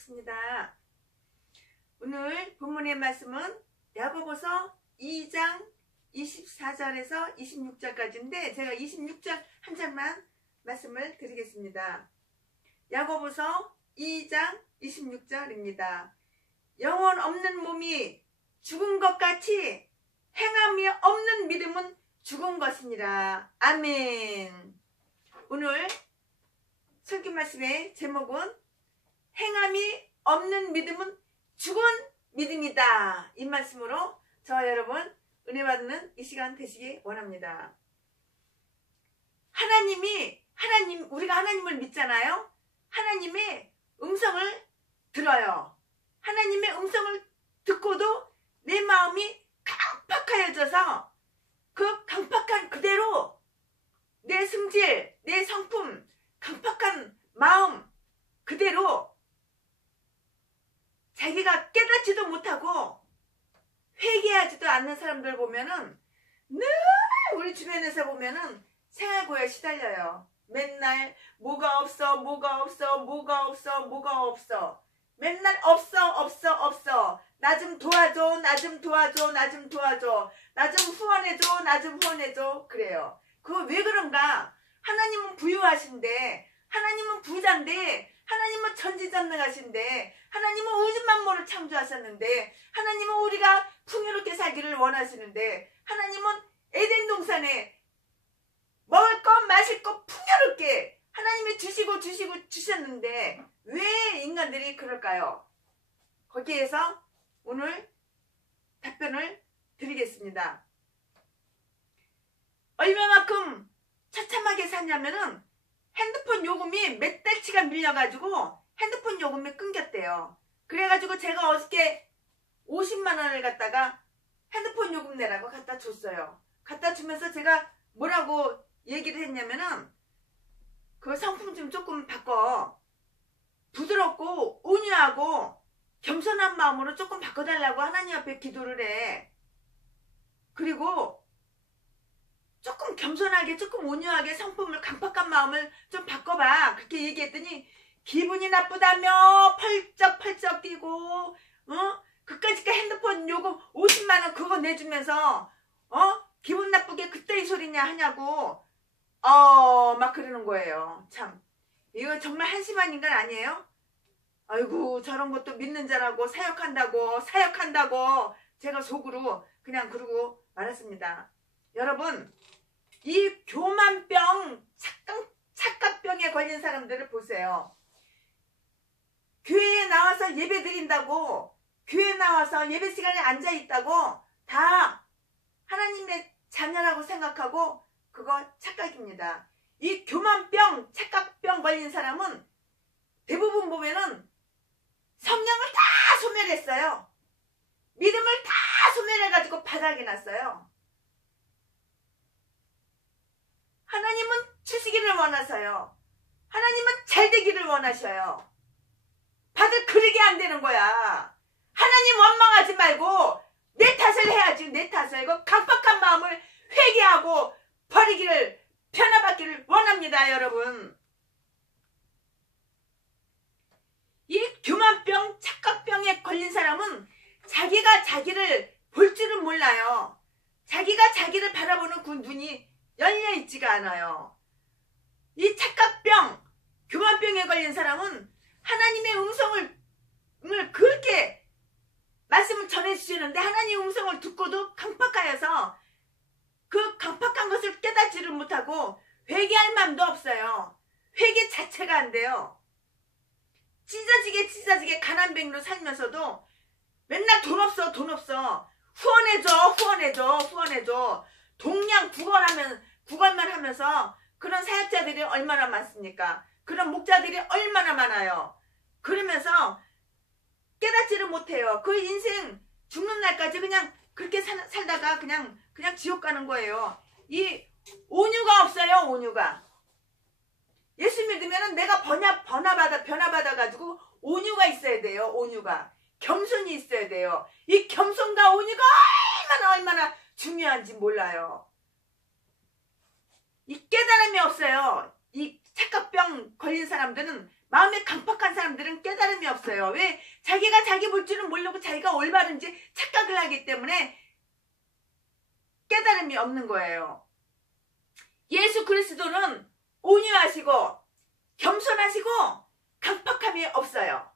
반갑습니다. 오늘 본문의 말씀은 야고보서 2장 24절에서 26절까지인데 제가 26절 한 절만 말씀을 드리겠습니다. 야고보서 2장 26절입니다. 영혼 없는 몸이 죽은 것 같이 행함이 없는 믿음은 죽은 것이니라. 아멘. 오늘 설교 말씀의 제목은 행함이 없는 믿음은 죽은 믿음이다. 이 말씀으로 저와 여러분 은혜 받는 이 시간 되시기 원합니다. 우리가 하나님을 믿잖아요. 하나님의 음성을 들어요. 하나님의 음성을 듣고도 내 마음이 강팍하여져서 그 강팍한 그대로 내 승질, 내 성품, 강팍한 마음 그대로 자기가 깨닫지도 못하고 회개하지도 않는 사람들 보면은 늘 우리 주변에서 보면은 생활고에 시달려요. 맨날 뭐가 없어, 뭐가 없어, 뭐가 없어, 뭐가 없어. 맨날 없어. 나 좀 도와줘, 나 좀 도와줘, 나 좀 도와줘. 나 좀 후원해줘, 나 좀 후원해줘. 그래요. 그거 왜 그런가? 하나님은 부유하신데, 하나님은 부자인데, 하나님은 전지전능하신데, 하나님은 우주 만물을 창조하셨는데, 하나님은 우리가 풍요롭게 살기를 원하시는데, 하나님은 에덴 동산에 먹을 것 마실 것 풍요롭게 하나님이 주셨는데 왜 인간들이 그럴까요? 거기에서 오늘 답변을 드리겠습니다. 얼마만큼 처참하게 사냐면은 핸드폰 요금이 몇 달치가 밀려가지고 핸드폰 요금이 끊겼대요. 그래가지고 제가 어저께 50만 원을 갖다가 핸드폰 요금 내라고 갖다 줬어요. 갖다 주면서 제가 뭐라고 얘기를 했냐면은 그 상품 좀 조금 바꿔. 부드럽고 온유하고 겸손한 마음으로 조금 바꿔달라고 하나님 앞에 기도를 해. 그리고 조금 겸손하게 조금 온유하게 상품을 강팍한 마음을 좀 바꿔봐. 그렇게 얘기했더니 기분이 나쁘다며 펄쩍펄쩍 뛰고 그까짓 핸드폰 요금 50만 원 그거 내주면서 기분 나쁘게 그따위 소리냐 하냐고 막 그러는 거예요. 참 이거 정말 한심한 인간 아니에요? 아이고 저런 것도 믿는 자라고 사역한다고 제가 속으로 그냥 그러고 말았습니다. 여러분 이 교만병 착각병에 걸린 사람들을 보세요. 교회에 나와서 예배 드린다고 교회에 나와서 예배 시간에 앉아있다고 다 하나님의 자녀라고 생각하고 그거 착각입니다. 이 교만병 착각병 걸린 사람은 대부분 보면은 성령을 다 소멸했어요. 믿음을 다 소멸해가지고 바닥에 놨어요. 하나님은 주시기를 원하셔요. 하나님은 잘 되기를 원하셔요. 다들 그러게 안 되는 거야. 하나님 원망하지 말고 내 탓을 해야지. 내 탓을. 이거 강팍한 마음을 회개하고 버리기를 변화받기를 원합니다. 여러분 이 교만병 착각병에 걸린 사람은 자기가 자기를 볼 줄은 몰라요. 자기가 자기를 바라보는 그 눈이 열려있지가 않아요. 이 착각병 교만병에 걸린 사람은 하나님의 음성을 그렇게 말씀을 전해주시는데 하나님의 음성을 듣고도 강팍하여서 그 강팍한 것을 깨닫지를 못하고 회개할 마음도 없어요. 회개 자체가 안 돼요. 찢어지게 가난뱅이로 살면서도 맨날 돈 없어 후원해줘 동양 구걸만 하면서 그런 사역자들이 얼마나 많습니까? 그런 목자들이 얼마나 많아요. 그러면서 깨닫지를 못해요. 그 인생 죽는 날까지 그냥 그렇게 살다가 그냥 지옥 가는 거예요. 이 온유가 없어요. 온유가. 예수 믿으면 내가 변화받아가지고 온유가 있어야 돼요. 온유가. 겸손이 있어야 돼요. 이 겸손과 온유가 얼마나 중요한지 몰라요. 이 깨달음이 없어요. 이 착각병 걸린 사람들은 마음이 강팍한 사람들은 깨달음이 없어요. 왜? 자기가 자기 볼 줄은 모르고 자기가 올바른지 착각을 하기 때문에 깨달음이 없는 거예요. 예수 그리스도는 온유하시고 겸손하시고 강팍함이 없어요.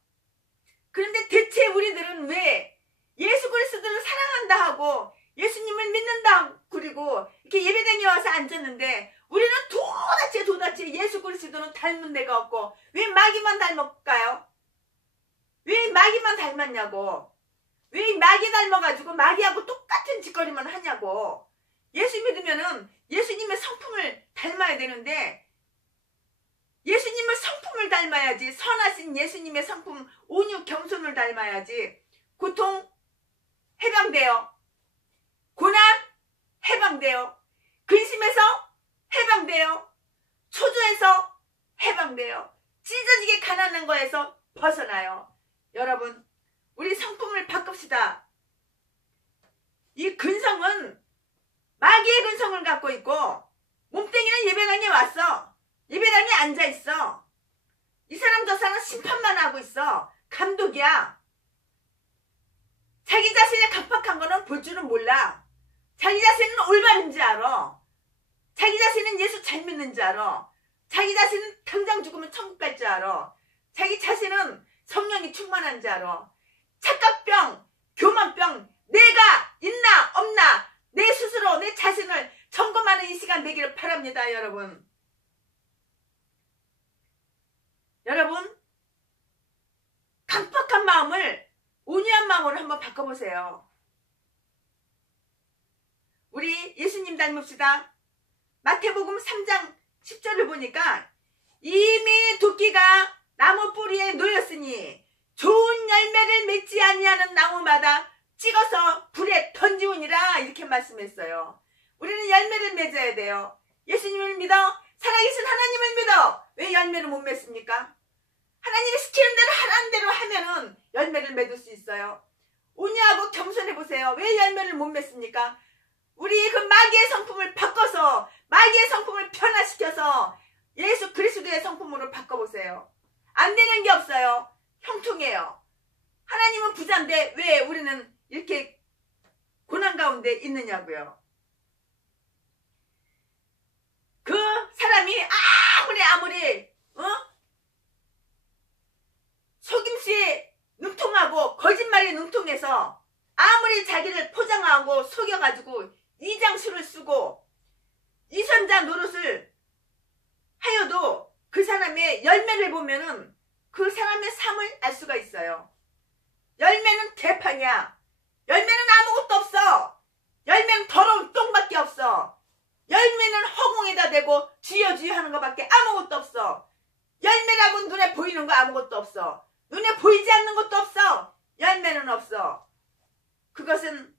그런데 대체 우리들은 왜 예수 그리스도를 사랑한다 하고 예수님을 믿는다 그리고 이렇게 예배당에 와서 앉았는데 우리는 도대체 예수 그리스도는 닮은 데가 없고 왜 마귀만 닮을까요? 왜 마귀만 닮았냐고. 왜 마귀 닮아가지고 마귀하고 똑같은 짓거리만 하냐고. 예수 믿으면은 예수님의 성품을 닮아야 되는데 예수님의 성품을 닮아야지. 선하신 예수님의 성품 온유 겸손을 닮아야지. 고통 해방돼요. 고난 해방돼요. 근심에서 해방돼요. 초조해서 해방돼요. 찢어지게 가난한 거에서 벗어나요. 여러분, 우리 성품을 바꿉시다. 이 근성은 마귀의 근성을 갖고 있고 몸뚱이는 예배당에 왔어. 예배당에 앉아있어. 이 사람 저 사람 심판만 하고 있어. 감독이야. 자기 자신이 강팍한 거는 볼 줄은 몰라. 자기 자신은 올바른지 알아. 자기 자신은 예수 잘 믿는지 알아. 자기 자신은 당장 죽으면 천국 갈 줄 알아. 자기 자신은 성령이 충만한지 알아. 착각병, 교만병, 내가 있나 없나 내 스스로 내 자신을 점검하는 이 시간 되기를 바랍니다. 여러분, 강팍한 마음을 온유한 마음으로 한번 바꿔보세요. 우리 예수님 닮읍시다. 마태복음 3장 10절을 보니까 이미 도끼가 나무 뿌리에 놓였으니 좋은 열매를 맺지 아니하는 나무마다 찍어서 불에 던지우니라 이렇게 말씀했어요. 우리는 열매를 맺어야 돼요. 예수님을 믿어, 살아계신 하나님을 믿어. 왜 열매를 못 맺습니까? 하나님이 시키는 대로 하라는 대로 하면은 열매를 맺을 수 있어요. 온유하고 겸손해 보세요. 왜 열매를 못 맺습니까? 우리 그 마귀의 성품을 바꿔서 마귀의 성품을 변화시켜서 예수 그리스도의 성품으로 바꿔보세요. 안 되는 게 없어요. 형통해요. 하나님은 부자인데 왜 우리는 이렇게 고난 가운데 있느냐고요. 그 사람이 아무리 속임수에 능통하고 거짓말에 능통해서 아무리 자기를 포장하고 속여가지고 이장수를 쓰고 이선자 노릇을 하여도 그 사람의 열매를 보면은 그 사람의 삶을 알 수가 있어요. 열매는 개판이야. 열매는 아무것도 없어. 열매는 더러운 똥밖에 없어. 열매는 허공에다 대고 주여 주여 하는 것밖에 아무것도 없어. 열매라고 눈에 보이는 거 아무것도 없어. 눈에 보이지 않는 것도 없어. 열매는 없어. 그것은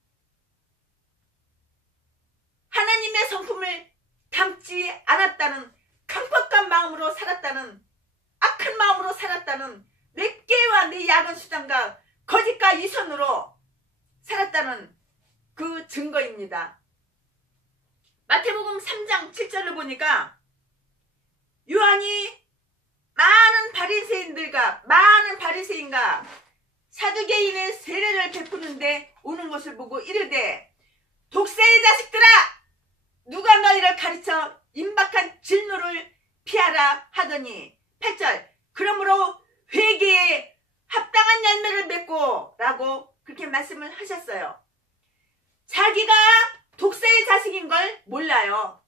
하나님의 성품을 담지 않았다는, 강팍한 마음으로 살았다는, 악한 마음으로 살았다는, 내 깨와 내 야근 수단과 거짓과 이선으로 살았다는 그 증거입니다. 마태복음 3장 7절을 보니까 요한이 많은 바리새인과 사두개인의 세례를 베푸는데 오는 것을 보고 이르되 독세의 자식들아, 누가 너희를 가르쳐 임박한 진노를 피하라 하더니 8절 그러므로 회개에 합당한 열매를 맺고 라고 그렇게 말씀을 하셨어요. 자기가 독세의 자식인 걸 몰라요.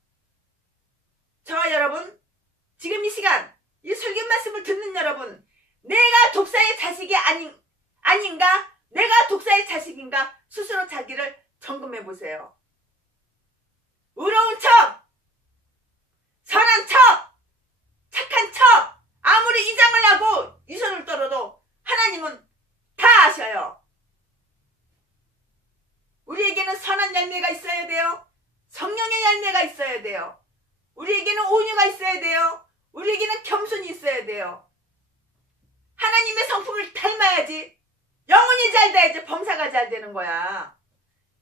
저와 여러분, 지금 이 시간 이 설교 말씀을 듣는 여러분, 내가 독사의 자식이 아닌가? 내가 독사의 자식인가? 스스로 자기를 점검해 보세요. 의로운 척, 선한 척, 착한 척, 아무리 이장을 하고 이손을 떨어도 하나님은 다 아셔요. 우리에게는 선한 열매가 있어야 돼요. 성령의 열매가 있어야 돼요. 우리에게는 온유가 있어야 돼요. 우리에게는 겸손이 있어야 돼요. 하나님의 성품을 닮아야지 영혼이 잘 돼야지 범사가 잘 되는 거야.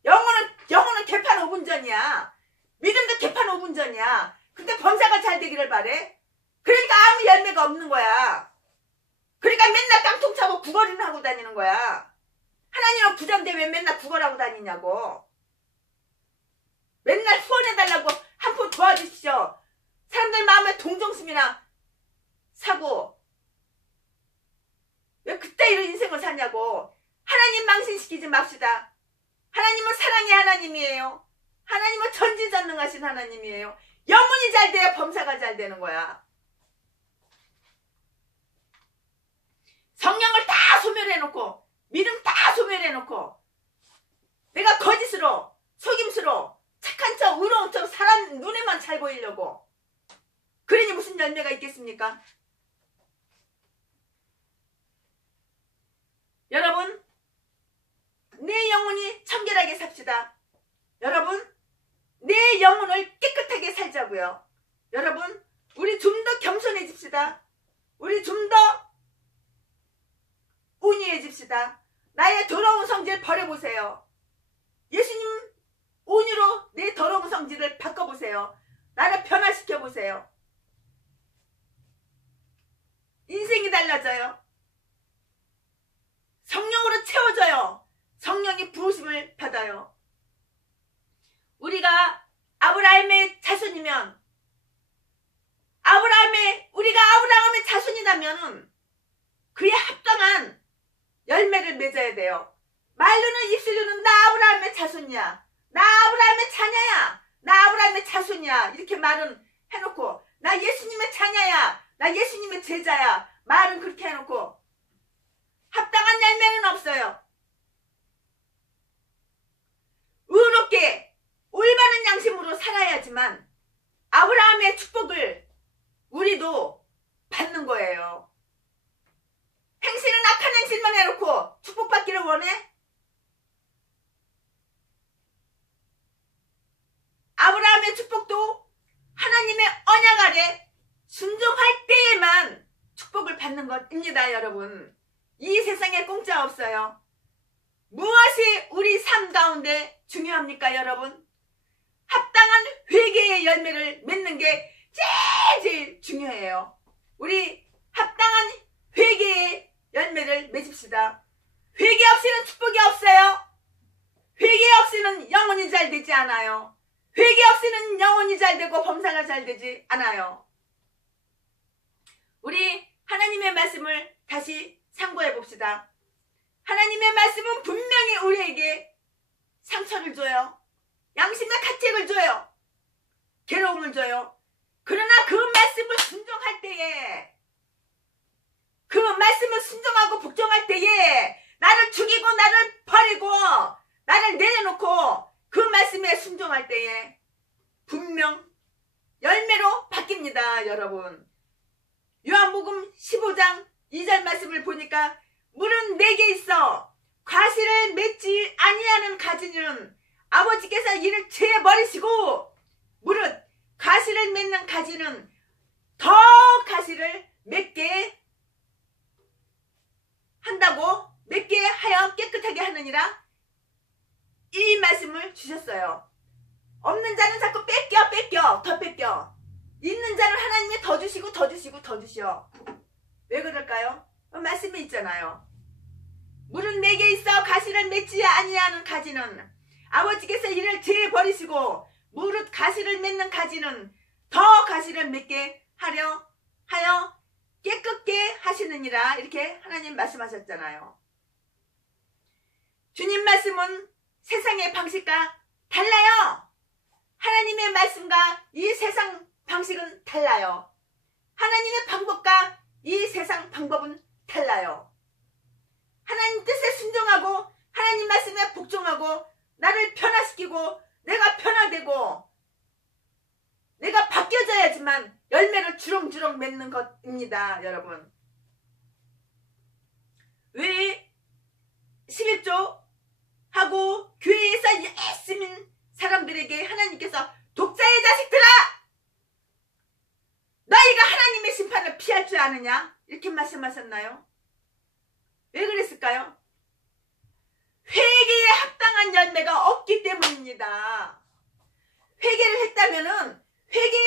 영혼은 개판 5분 전이야. 믿음도 개판 5분 전이야. 근데 범사가 잘 되기를 바래. 그러니까 아무 열매가 없는 거야. 그러니까 맨날 깡통 차고 구걸이나 하고 다니는 거야. 하나님은 부자인데 왜 맨날 구걸하고 다니냐고. 맨날 후원해달라고 한 푼 도와주십시오. 사람들 마음에 동정심이나 사고 왜 그때 이런 인생을 사냐고. 하나님 망신시키지 맙시다. 하나님은 사랑의 하나님이에요. 하나님은 전지전능하신 하나님이에요. 영혼이 잘 돼야 범사가 잘 되는 거야. 성령을 다 소멸해놓고 믿음 다 소멸해놓고 내가 거짓으로 속임수로 착한 척 의로운 척 사람 눈에만 잘 보이려고 그러니 무슨 열매가 있겠습니까? 여러분 내 영혼이 청결하게 삽시다. 여러분 내 영혼을 깨끗하게 살자고요. 여러분 우리 좀 더 겸손해집시다. 우리 좀 더 온유해집시다. 나의 더러운 성질 버려보세요. 예수님 온유로 내 더러운 성질을 바꿔보세요. 나를 변화시켜보세요. 인생이 달라져요. 성령으로 채워져요. 성령이 부으심을 받아요. 우리가 아브라함의 자손이면 우리가 아브라함의 자손이라면 그에 합당한 열매를 맺어야 돼요. 말로는 입술로는 나 아브라함의 자손이야. 나 아브라함의 자녀야. 나 아브라함의 자손이야. 이렇게 말은 해놓고 나 예수님의 자녀야. 나 예수님의 제자야. 말은 그렇게 해놓고 합당한 열매는 없어요. 의롭게 올바른 양심으로 살아야지만 아브라함의 축복을 우리도 받는 거예요. 행실은 악한 행실만 해놓고 축복받기를 원해? 아브라함의 축복도 하나님의 언약 아래 순종할 때에만 축복을 받는 것입니다. 여러분 이 세상에 공짜 없어요. 무엇이 우리 삶 가운데 중요합니까? 여러분 합당한 회개의 열매를 맺는 게 제일 중요해요. 우리 합당한 회개의 열매를 맺읍시다. 회개 없이는 축복이 없어요. 회개 없이는 영혼이 잘 되지 않아요. 회개 없이는 영혼이 잘 되고 범사가 잘 되지 않아요. 우리 하나님의 말씀을 다시 상고해 봅시다. 하나님의 말씀은 분명히 우리에게 상처를 줘요. 양심의 가책을 줘요. 괴로움을 줘요. 그러나 그 말씀을 순종할 때에 그 말씀을 순종하고 복종할 때에 나를 죽이고 나를 버리고 나를 내려놓고 그 말씀에 순종할 때에 분명 열매로 바뀝니다. 여러분 요한복음 15장 2절 말씀을 보니까 물은 내게 있어 과실을 맺지 아니하는 가지는 아버지께서 이를 제버리시고 무릇 가시를 맺는 가지는 더 가시를 맺게 한다고 맺게 하여 깨끗하게 하느니라 이 말씀을 주셨어요. 없는 자는 자꾸 뺏겨 더 뺏겨. 있는 자는 하나님이 더 주시고 더 주시고 더 주시오. 왜 그럴까요? 말씀이 있잖아요. 물은 내게 있어 가시를 맺지 아니하는 가지는 아버지께서 이를 제버리시고 무릇 가시를 맺는 가지는 더 가시를 맺게 하여 깨끗게 하시느니라 이렇게 하나님 말씀하셨잖아요. 주님 말씀은 세상의 방식과 달라요. 하나님의 말씀과 이 세상 방식은 달라요. 하나님의 방법과 이 세상 방법은 달라요. 하나님 뜻에 순종하고 하나님 말씀에 복종하고 나를 변화시키고 내가 변화되고 내가 바뀌어져야지만 열매를 주렁주렁 맺는 것입니다. 여러분 왜 11조 하고 교회에서 열심히 사람들에게 하나님께서 독자의 자식들아 너희가 하나님의 심판을 피할 줄 아느냐 이렇게 말씀하셨나요? 왜 그랬을까요? 회개에 합당한 열매가 없기 때문입니다. 회개를 했다면은 회개에